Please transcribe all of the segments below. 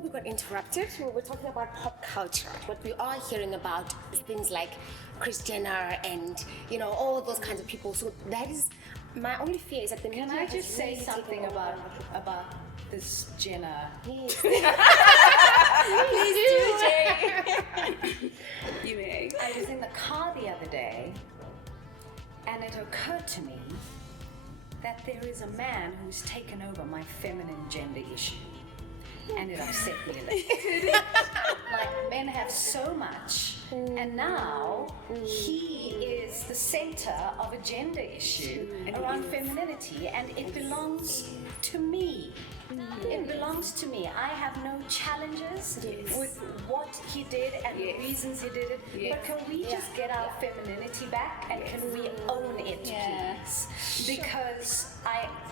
before we got interrupted, we were talking about pop culture. What we are hearing about is things like Kris Jenner and, all those kinds of people. So that is, my only fear is that the media Can I has just say really something taken over. about this Jenner? Yes. Please do, Gerry. You may. I was in the car the other day, and it occurred to me that there is a man who's taken over my feminine gender issue. And it upset me a little. Like, men have so much, and now he is the center of a gender issue around femininity, and it belongs to me. It belongs to me. I have no challenges with what he did and the reasons he did it. But can we just get our femininity back, and can we own it, please? Because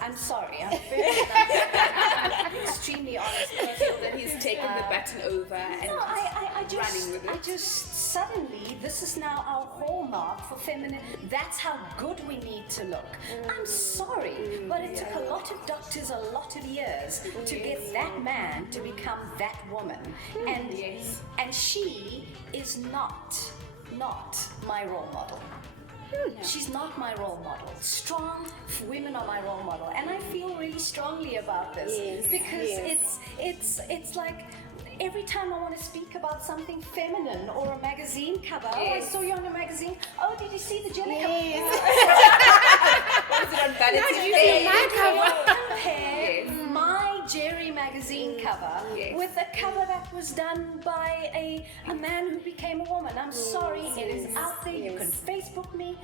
I'm sorry, I'm very extremely honest person That he's taken the baton over and running with it. I just suddenly, this is now our hallmark for feminine. That's how good we need to look. I'm sorry, but it took a lot of doctors a lot of years to get that man to become that woman, and she is not my role model. She's not my role model. Strong women are my role model, and I feel really strongly about this because it's like every time I want to speak about something feminine or a magazine cover. Oh, I saw you on a magazine. Oh, did you see the Jelly cover? Was it on Vanity Did you see my cover? Compare my Gerry magazine cover with a cover that was done by a man who became a woman. I'm sorry, it is out there. You can Facebook me.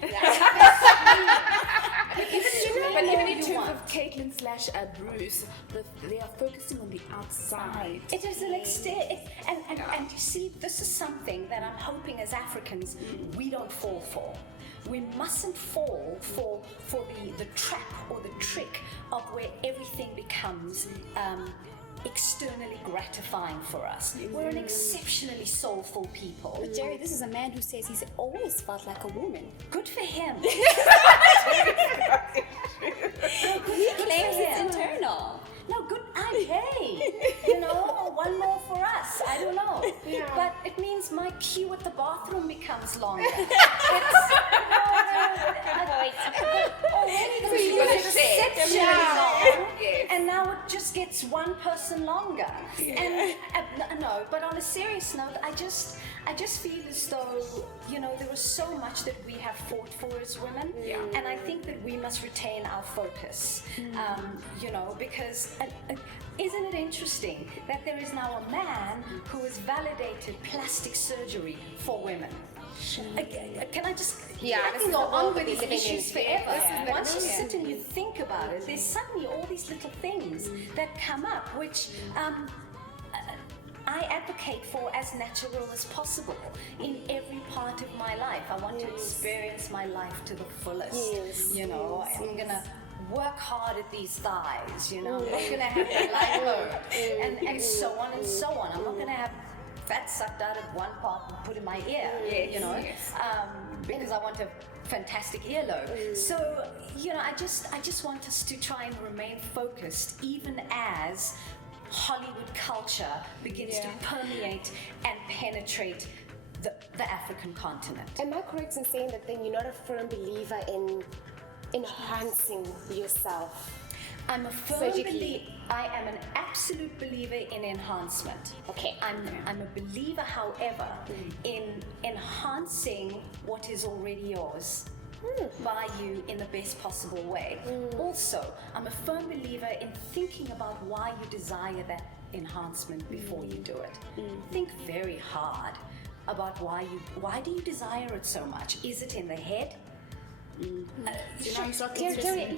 But even in terms of Caitlyn / Bruce, they are focusing on the outside. It is an extent, and you see, this is something that I'm hoping as Africans we don't fall for. We mustn't fall for the trap or the trick of where everything becomes externally gratifying for us. We're an exceptionally soulful people. But Gerry, this is a man who says he's always felt like a woman. Good for him. He claims it's internal. No, good. Hey, one more for us. I don't know. Yeah. But it means my queue at the bathroom becomes longer. Already the queue is exceptionally long, and now it just gets one person longer. And no, but on a serious note, I just feel as though there was so much that we have fought for as women, and I think that we must retain our focus. Because isn't it interesting that there is now a man who has validated plastic surgery for women? Can I just? I can go on with these issues forever. Once you sit and you think about it, there's suddenly all these little things that come up, which I advocate for as natural as possible in every part of my life. I want to experience my life to the fullest. I'm gonna work hard at these thighs. I'm not gonna have the lipo and so on and so on. I'm not gonna have fat sucked out of one part and put in my ear. Because I want a fantastic earlobe. So I just want us to try and remain focused, even as Hollywood culture begins to permeate and penetrate the African continent. Am I correct in saying that then you're not a firm believer in enhancing yourself? I'm a firm believer. I am an absolute believer in enhancement. Okay. I'm a believer, however, in enhancing what is already yours by you in the best possible way. Also, I'm a firm believer in thinking about why you desire that enhancement before you do it. Think very hard about why do you desire it so much? Is it in the head? Gerry, How do you feel?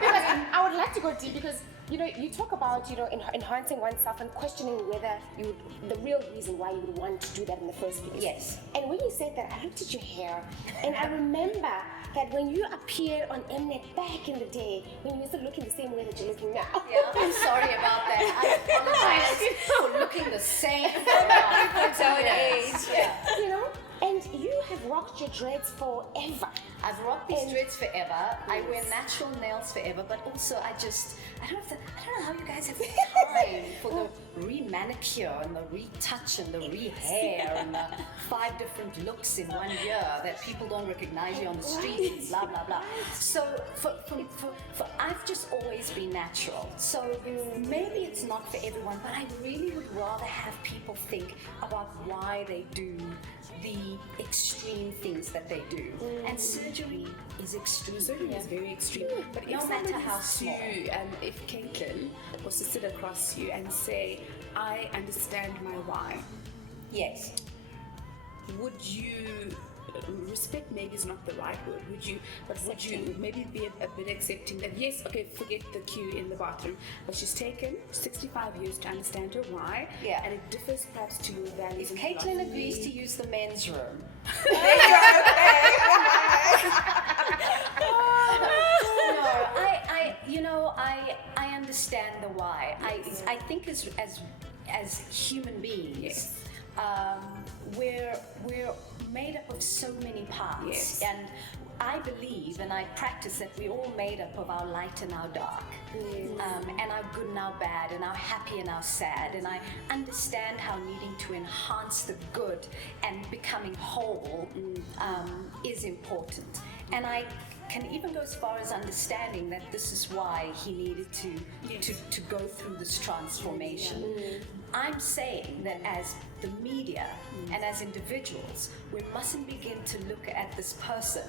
because I would like to go deep because you talk about enhancing oneself and questioning whether the real reason why you would want to do that in the first place. Yes. And when you said that, I looked at your hair and I remember that when you appeared on Mnet back in the day, when you used to look the same way that you're looking now. Yeah, I'm sorry about that. I apologize for looking the same. Don't age. And you have rocked your dreads forever. I've rocked these dreads forever. I wear natural nails forever, but also I don't know how you guys have time for the re-manicure and the retouch and the re-hair and the 5 different looks in 1 year that people don't recognize you on the street and blah blah blah. So for I've just always been natural. So maybe it's not for everyone, but I really would rather have people think about why they do the extreme things that they do. And surgery is extreme. Surgery is very extreme. But No if matter somebody how was small. to, if Caitlin was to sit across you and say, I understand my why, Yes. would you respect maybe is not the right word, would you maybe be a bit accepting that yes, okay, forget the queue in the bathroom, but she's taken 65 years to understand her why, Yeah. and it differs perhaps to your values. If and Caitlin philosophy. agrees to use the men's room. I understand the why. I think as human beings, Yes. we're made up of so many parts, Yes. and I believe and I practice that we're all made up of our light and our dark, and our good and our bad, and our happy and our sad. And I understand how needing to enhance the good and becoming whole is important. And I can even go as far as understanding that this is why he needed to go through this transformation. I'm saying that as the media and as individuals, we mustn't begin to look at this person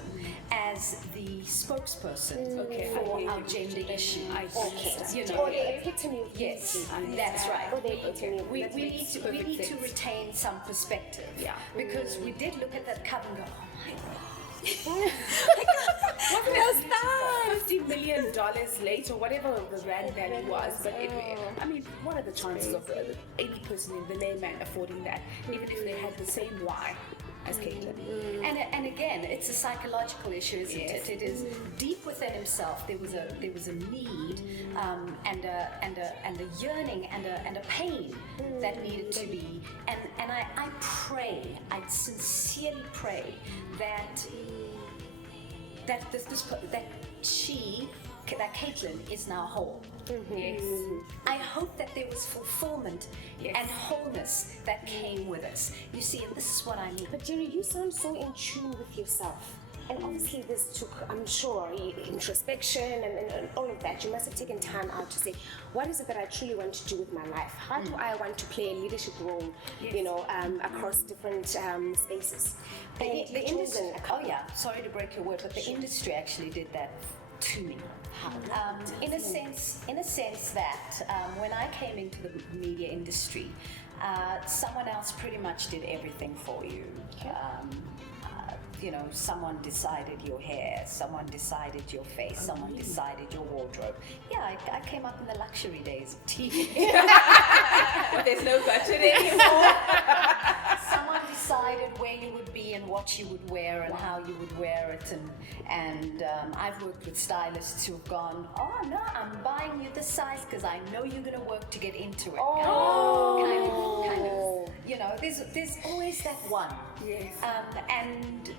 as the spokesperson for our gender issue. Or the epitome of Yes, beauty. that's right. Or the epitome of We beauty. need to retain some perspective. Yeah. Because we did look at that cover and go, oh my God. $50 million later, whatever the brand value was, but I mean, what are the chances of any person in the layman affording that, even if they had the same why as Caitlin? And again, it's a psychological issue, isn't Yes. it? It is deep within himself. There was a need and a yearning and a pain that needed to be. And I pray, I sincerely pray that Caitlin is now whole. Yes. I hope that there was fulfillment and wholeness that came with us. You see, and this is what I mean. But Gerry, you sound so in tune with yourself. And obviously this took, I'm sure, introspection and all of that. You must have taken time out to say, what is it that I truly want to do with my life? How do I want to play a leadership role, across different spaces? And The industry, chosen a couple. sorry to break your word, but the industry actually did that to me. In a sense that when I came into the media industry, someone else pretty much did everything for you. Someone decided your hair, someone decided your face, someone decided your wardrobe. Yeah, I came up in the luxury days of TV. But there's no budget anymore. Someone decided where you would be and what you would wear and how you would wear it, and I've worked with stylists who have gone, oh no, I'm buying you this size because I know you're going to work to get into it. Kind of. There's always that one. Yes. And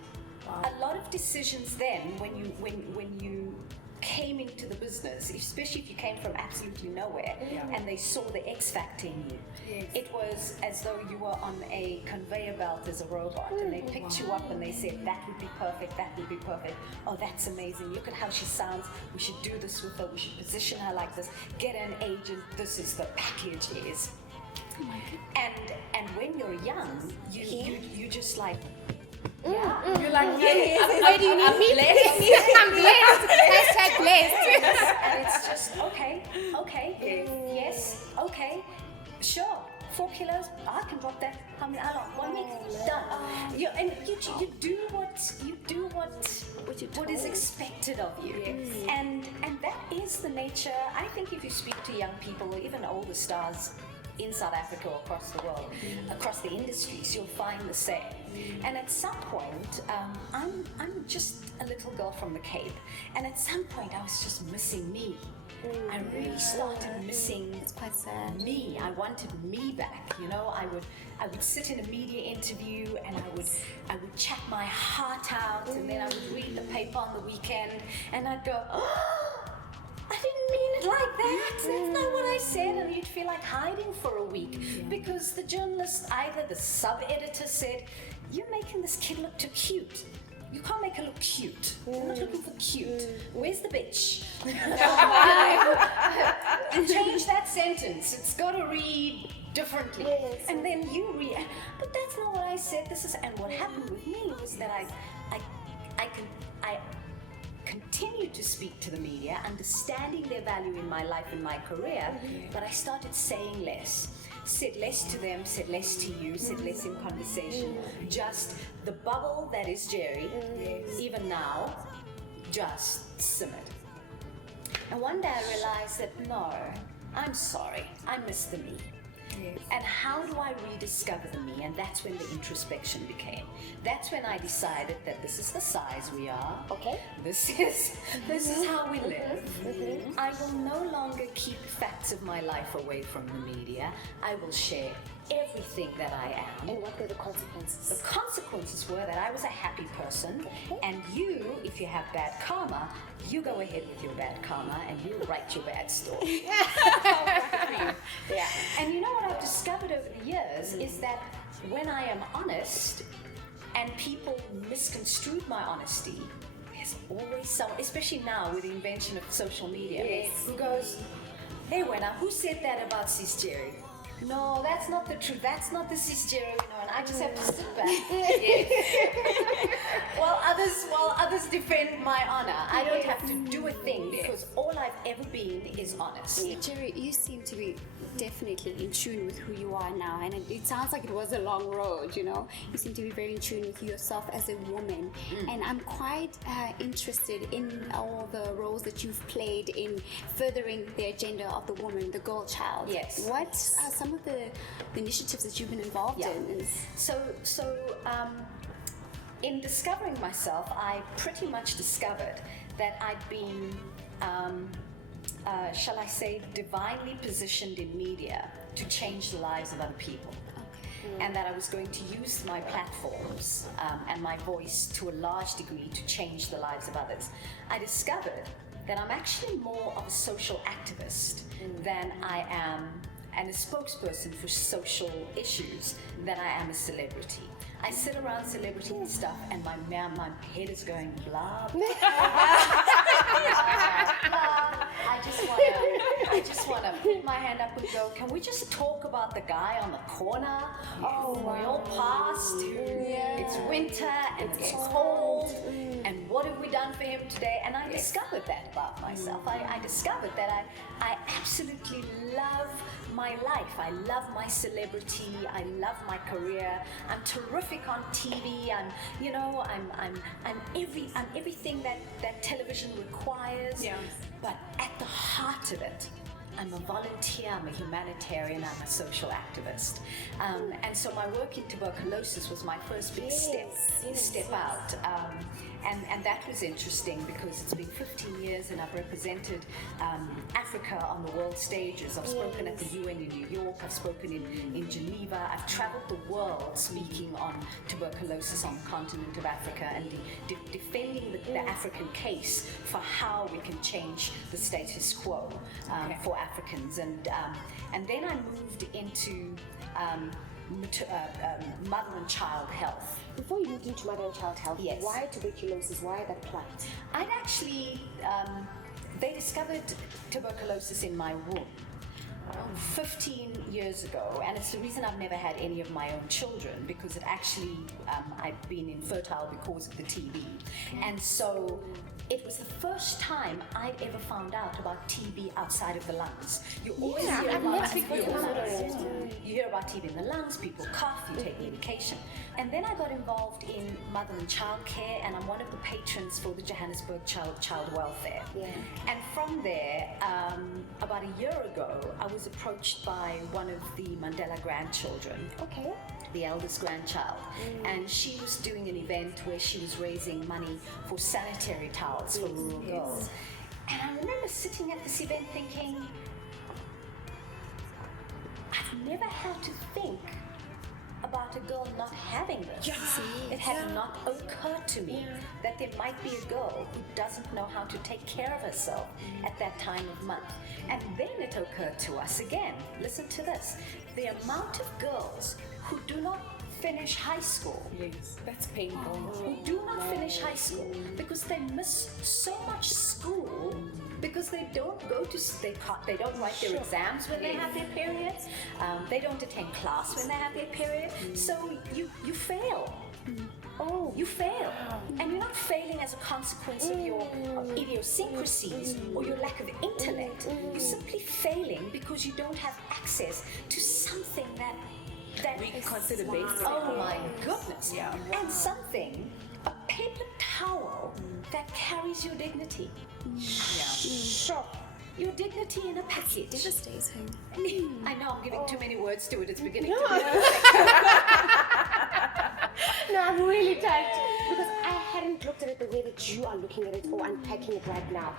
a lot of decisions then when you came into the business, especially if you came from absolutely nowhere, and they saw the X factor in you. Yes. It was as though you were on a conveyor belt as a robot, and they picked you up and they said, that would be perfect, that would be perfect. Oh, that's amazing. Look at how she sounds. We should do this with her. We should position her like this. Get an agent. This is the package is. And when you're young, you just like, yeah. You're like, Where do you need me? I'm blessed. Hashtag blessed. And it's just okay, yes, okay, sure. 4 kilos, I can drop that. I mean, 1 week, done. You do what is expected of you, and that is the nature. I think if you speak to young people or even older stars in South Africa or across the world, across the industries, you'll find the same. And at some point, I'm just a little girl from the Cape, and at some point I was just missing me. I really started missing It's quite sad. me. I wanted me back. You know, I would sit in a media interview and I would chat my heart out, and then I would read the paper on the weekend and I'd go, oh, I didn't mean it like that. That's not what I said. And you'd feel like hiding for a week because the journalist, either the sub-editor said, you're making this kid look too cute. You can't make her look cute. I'm not looking for cute. Where's the bitch? Change that sentence. It's got to read differently. Yes. And then you read, but that's not what I said. This is, and what happened with me was that I continued to speak to the media, understanding their value in my life and my career, but I started saying less. Said less to them, said less to you, said less in conversation. Just the bubble that is Gerry, even now, just simmered. And one day I realized that no, I'm sorry, I miss the me. Yes. And how do I rediscover the me? And that's when the introspection became. That's when I decided that this is the size we are. Okay. This is how we live. I will no longer keep facts of my life away from the media. I will share everything that I am. And what were the consequences? The consequences were that I was a happy person, and you, if you have bad karma, you go ahead with your bad karma and you write your bad story. Yeah. And you know what I've discovered over the years is that when I am honest and people misconstrued my honesty, there's always someone, especially now with the invention of social media, who goes, hey, Wenna, who said that about Sis Gerry? No, that's not the truth. That's not the Sis Gerry, you know, and I just have to sit back. While others defend my honor. I don't have to do a thing because all I've ever been is honest. Gerry, you seem to be definitely in tune with who you are now, and it sounds like it was a long road, you know. You seem to be very in tune with yourself as a woman, and I'm quite interested in all the roles that you've played in furthering the agenda of the woman, the girl child. Yes. What are some of the initiatives that you've been involved in? In discovering myself, I pretty much discovered that I'd been, shall I say, divinely positioned in media to change the lives of other people. And that I was going to use my platforms and my voice to a large degree to change the lives of others. I discovered that I'm actually more of a social activist than I am, and a spokesperson for social issues than I am a celebrity. I sit around celebrity stuff and my head is going blah, blah, blah. I just want to put my hand up and go, can we just talk about the guy on the corner who we all passed? It's winter and it's cold, and what have we done for him today? And I discovered that about myself. I discovered that I absolutely love my life. I love my celebrity. I love my career. I'm terrific on TV. I'm everything that television requires. Yeah. But at the heart of it, I'm a volunteer, I'm a humanitarian, I'm a social activist. And so my work in tuberculosis was my first big step out. And that was interesting because it's been 15 years and I've represented Africa on the world stages. I've spoken at the UN in New York, I've spoken in Geneva, I've traveled the world speaking on tuberculosis on the continent of Africa and defending the African case for how we can change the status quo for Africans. And then I moved into mother and child health. Before you moved into mother and child health, Yes. why tuberculosis? Why that plight? I'd actually, they discovered tuberculosis in my womb 15 years ago, and it's the reason I've never had any of my own children, because it actually, I'd been infertile because of the TB. And so it was the first time I'd ever found out about TB outside of the lungs. You always hear about TB in the lungs. You hear about TB in the lungs, people cough, you take medication. And then I got involved in mother and child care, and I'm one of the patrons for the Johannesburg Child Welfare. Yeah. And from there, about a year ago, I was approached by one of the Mandela grandchildren, Okay. the eldest grandchild, and she was doing an event where she was raising money for sanitary towels for rural girls. And I remember sitting at this event thinking, I've never had to think about a girl not having this. It had not occurred to me that there might be a girl who doesn't know how to take care of herself at that time of month. And then it occurred to us again, listen to this, the amount of girls who do not finish high school. Yes, that's painful. Who do not finish high school because they miss so much school because they don't go to, they don't write their exams when they have their period. They don't attend class when they have their period. So you fail. Oh, you fail. And you're not failing as a consequence of your idiosyncrasies or your lack of intellect. You're simply failing because you don't have access to something that We consider basic. oh my goodness. And something, a paper towel that carries your dignity. Sure. Your dignity in a package. It just stays home. I know I'm giving too many words to it. It's beginning to No, I'm really touched because I hadn't looked at it the way that you are looking at it or unpacking it right now.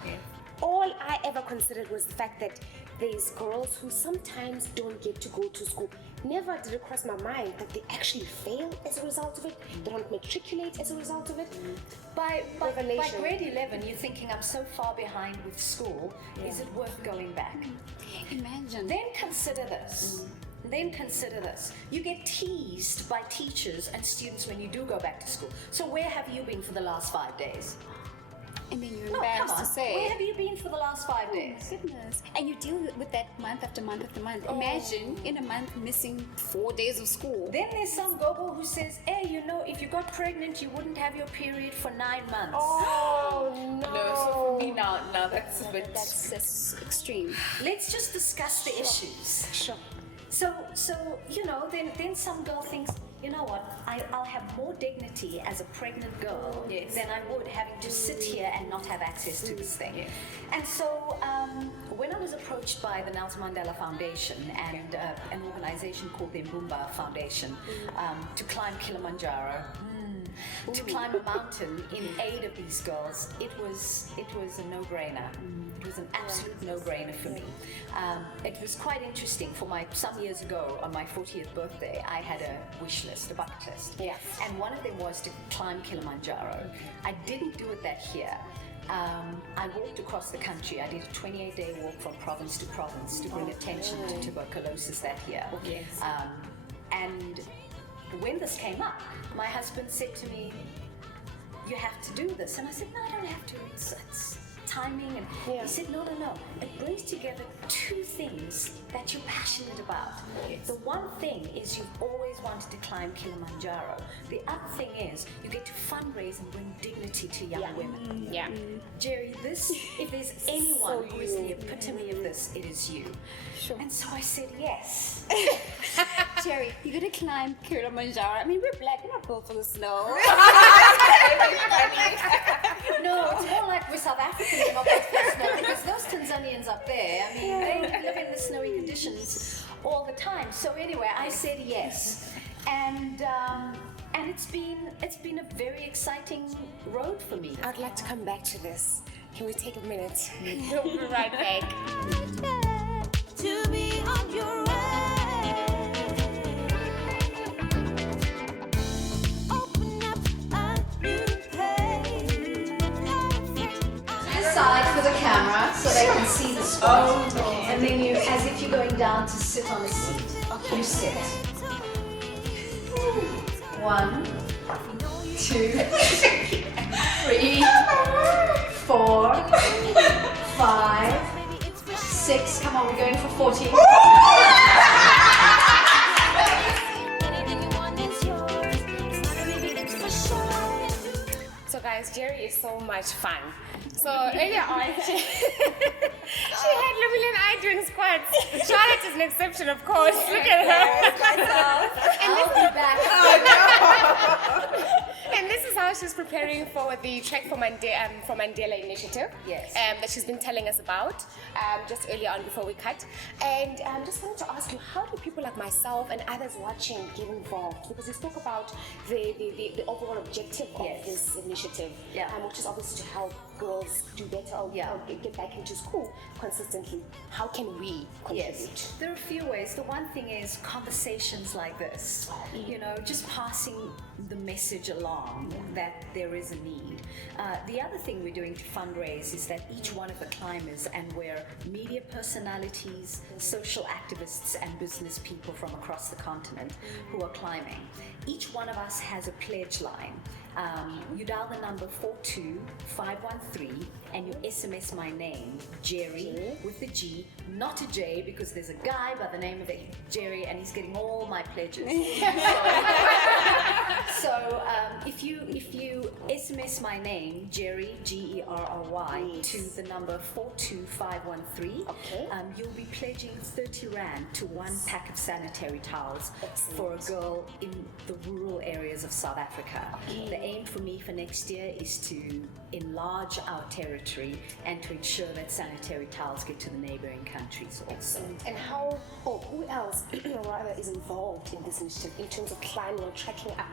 All I ever considered was the fact that there's girls who sometimes don't get to go to school. Never did it cross my mind that they actually fail as a result of it. They don't matriculate as a result of it. By Revelation. grade 11, you're thinking, I'm so far behind with school. Is it worth going back? Imagine. Then consider this. You get teased by teachers and students when you do go back to school. So where have you been for the last 5 days? And then you're No, embarrassed come on. to say. Where have you been for the last 5 days? Goodness. And you deal with that month after month after month. Imagine in a month missing 4 days of school. Then there's some gogo who says, hey, you know, if you got pregnant, you wouldn't have your period for 9 months. Oh no. No, so for me now that's a bit. That's extreme. Let's just discuss the issues. Sure. So you know, then some girl thinks, you know what, I'll have more dignity as a pregnant girl than I would having to sit here and not have access to this thing. And so when I was approached by the Nelson Mandela Foundation and an organization called the Mbumba Foundation to climb Kilimanjaro, to climb a mountain in aid of these girls, it was a no-brainer. It was an absolute no-brainer for me. It was quite interesting. Some years ago, on my 40th birthday, I had a wish list, a bucket list. Yes. And one of them was to climb Kilimanjaro. I didn't do it that year. I walked across the country. I did a 28-day walk from province to province to bring attention to tuberculosis that year. Yes. And when this came up, my husband said to me, you have to do this. And I said, no, I don't have to. It's timing. And he said, no. It brings together two things that you're passionate about. The one thing is you've always wanted to climb Kilimanjaro. The other thing is you get to fundraise and bring dignity to young women. Gerry, if there's anyone who is the epitome of this, it is you. Sure. And so I said yes. Gerry, you're gonna climb Kilimanjaro. I mean, we're black, we're not built for the snow. No, it's more like we're South Africans and not built for the snow because those Tanzanians up there, I mean, they live in the snowy conditions all the time. So anyway, I said yes, and it's been a very exciting road for me. I'd like to come back to this. Can we take a minute? We'll be right back. To be on your way. Open up a new page. This side for the camera so they can see the spot. And then you, as if you're going down to sit on a seat. You sit. 1, 2, 3, 4, 5, 6. Come on, we're going for 14. Anything you want is yours. It's not a maybe, it's for sure. So guys, Gerry is so much fun. So earlier on, she had Louis and I doing squats. Charlotte is an exception, of course. Look at her. I'll be back. And this is how now she's preparing for the Track for Mandela initiative. Yes. That she's been telling us about just earlier on before we cut. And just wanted to ask you, how do people like myself and others watching get involved? Because you spoke about the overall objective of this initiative, which is obviously to help girls do better or get back into school consistently. How can we contribute? Yes, there are a few ways. The one thing is conversations like this, just passing the message along that there is a need. The other thing we're doing to fundraise is that each one of the climbers, and we're media personalities, social activists and business people from across the continent who are climbing, each one of us has a pledge line. You dial the number 42513 and you SMS my name, Gerry, with a G, not a J, because there's a guy by the name of Gerry and he's getting all my pledges. So if you SMS my name, Gerry, Gerry, to the number 42513, you'll be pledging 30 Rand to one pack of sanitary towels for a girl in the rural areas of South Africa. The aim for me for next year is to enlarge our territory and to ensure that sanitary towels get to the neighboring countries also. And who else rather is involved in this initiative in terms of climbing or tracking up?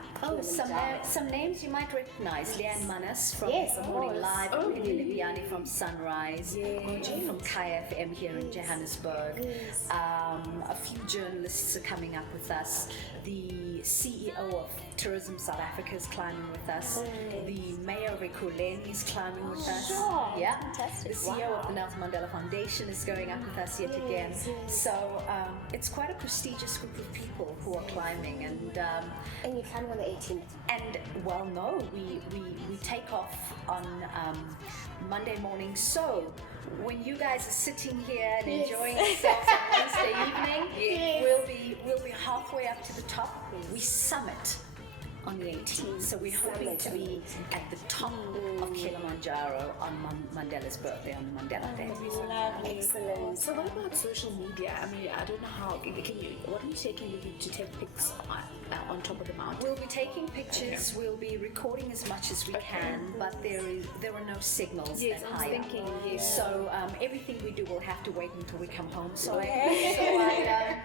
Some names you might recognize. Leanne Manas from Morning Live, Libiani from Sunrise, Gucci from Kaya FM here in Johannesburg. A few journalists are coming up with us. The CEO of Tourism South Africa is climbing with us. The Mayor of Ekurhuleni is climbing with us. Yeah, fantastic. The CEO of the Nelson Mandela Foundation is going up with us yet again. So it's quite a prestigious group of people who are climbing, and you're climbing on the 18th. And well, no, we take off on Monday morning. So when you guys are sitting here and enjoying yourselves on Wednesday evening, we'll be halfway up to the top. We summit on the 18th, so we're hoping to be at the top of Kilimanjaro on Mandela's birthday, on Mandela Day. Excellent. So what about social media? I mean, I don't know how. What are you taking with you to take pics on top of the mountain? We'll be taking pictures. We'll be recording as much as we can, but there are no signals that high up. So everything we do will have to wait until we come home. So I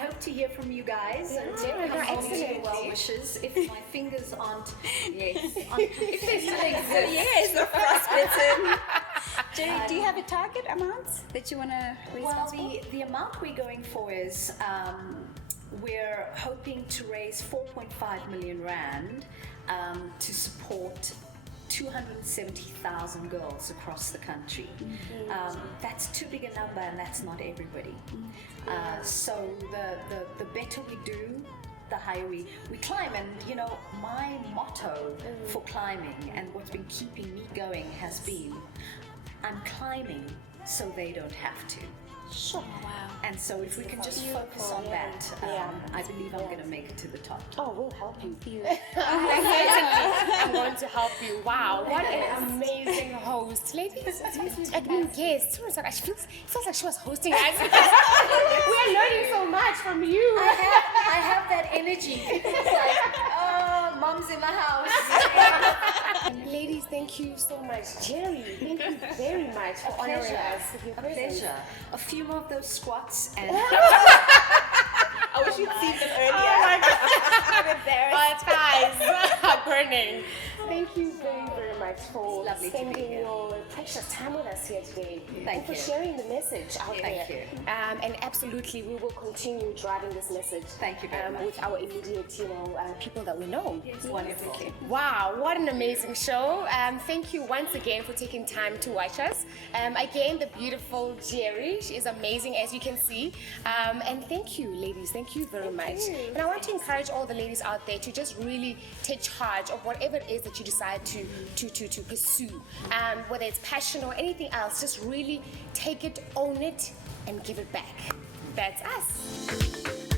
hope to hear from you guys and to come home to your well wishes. If my fingers aren't, if they still exist. The frostbitten. Gerry, do you have a target amount that you want to raise? Well, the amount we're going for is we're hoping to raise 4.5 million Rand to support 270,000 girls across the country. That's too big a number, and that's not everybody. So the better we do, the higher we climb. And my motto for climbing and what's been keeping me going has been, I'm climbing so they don't have to. Sure. Wow. And so if we can just focus on that, I believe I'm going to make it to the top. Oh, we'll help you. I'm going to help you. Wow, what an amazing host. Ladies, I didn't guess. It feels like she was hosting us. We're learning so much from you. I have that energy. It's like, oh, mom's in the house. Ladies, thank you so much. Gerry, thank you very much for honoring us with your presence. Pleasure. A few more of those squats and I wish you'd seen them earlier. Oh my God. Our thighs are burning. Thank you very, very much for spending your precious time with us here today. Thank you. For sharing the message out there. Thank you. And absolutely, we will continue driving this message. Thank you very much. With our immediate, people that we know. Yes, wonderful. Wow, what an amazing show. Thank you once again for taking time to watch us. Again, the beautiful Gerry. She is amazing, as you can see. And thank you, ladies. Thank you very much. And I want to encourage all the ladies out there to just really take charge of whatever it is that you decide to pursue. Whether it's passion or anything else, just really take it, own it, and give it back. That's us.